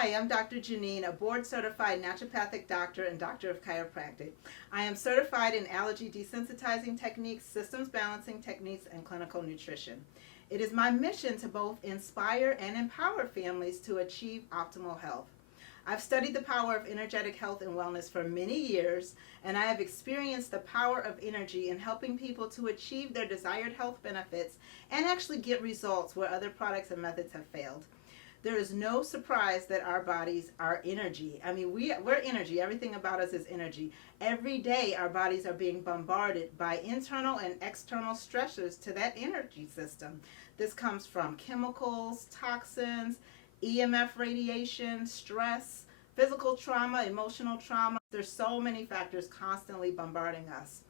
Hi, I'm Dr. Janine, a board-certified naturopathic doctor and doctor of chiropractic. I am certified in allergy desensitizing techniques, systems balancing techniques, and clinical nutrition. It is my mission to both inspire and empower families to achieve optimal health. I've studied the power of energetic health and wellness for many years, and I have experienced the power of energy in helping people to achieve their desired health benefits and actually get results where other products and methods have failed. There is no surprise that our bodies are energy. I mean, we're energy. Everything about us is energy. Every day, our bodies are being bombarded by internal and external stressors to that energy system. This comes from chemicals, toxins, EMF radiation, stress, physical trauma, emotional trauma. There's so many factors constantly bombarding us.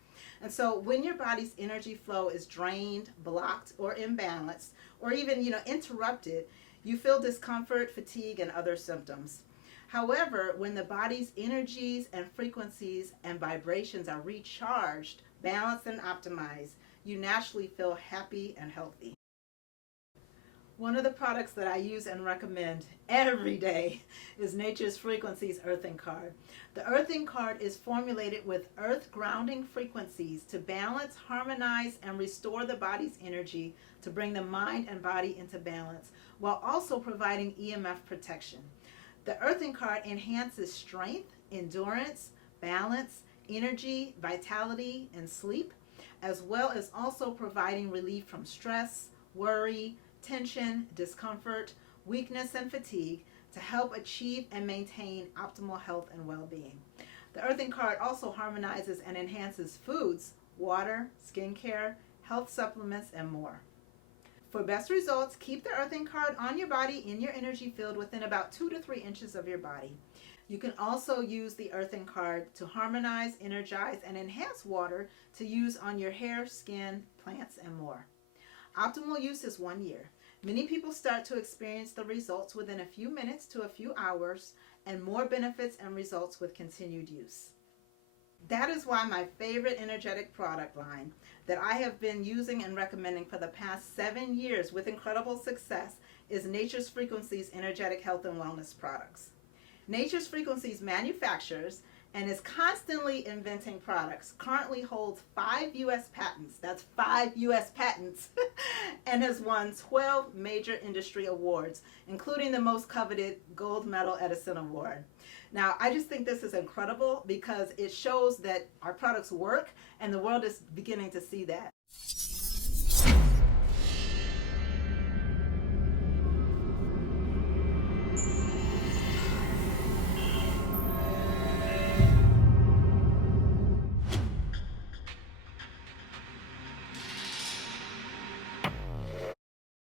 And so when your body's energy flow is drained, blocked, or imbalanced, or even, interrupted, you feel discomfort, fatigue, and other symptoms. However, when the body's energies and frequencies and vibrations are recharged, balanced, and optimized, you naturally feel happy and healthy. One of the products that I use and recommend every day is Nature's Frequencies Earthing Card. The Earthing Card is formulated with earth grounding frequencies to balance, harmonize, and restore the body's energy to bring the mind and body into balance, while also providing EMF protection. The Earthing Card enhances strength, endurance, balance, energy, vitality, and sleep, as well as also providing relief from stress, worry, tension, discomfort, weakness, and fatigue to help achieve and maintain optimal health and well-being. The Earthing Card also harmonizes and enhances foods, water, skincare, health supplements, and more. For best results, keep the Earthing Card on your body in your energy field within about 2 to 3 inches of your body. You can also use the Earthing Card to harmonize, energize, and enhance water to use on your hair, skin, plants, and more. Optimal use is 1 year. Many people start to experience the results within a few minutes to a few hours, and more benefits and results with continued use. That is why my favorite energetic product line that I have been using and recommending for the past 7 years with incredible success is Nature's Frequencies Energetic Health and Wellness products. Nature's Frequencies manufactures and is constantly inventing products, currently holds 5 U.S. patents, that's 5 U.S. patents, and has won 12 major industry awards, including the most coveted Gold Medal Edison Award. Now, I just think this is incredible because it shows that our products work and the world is beginning to see that.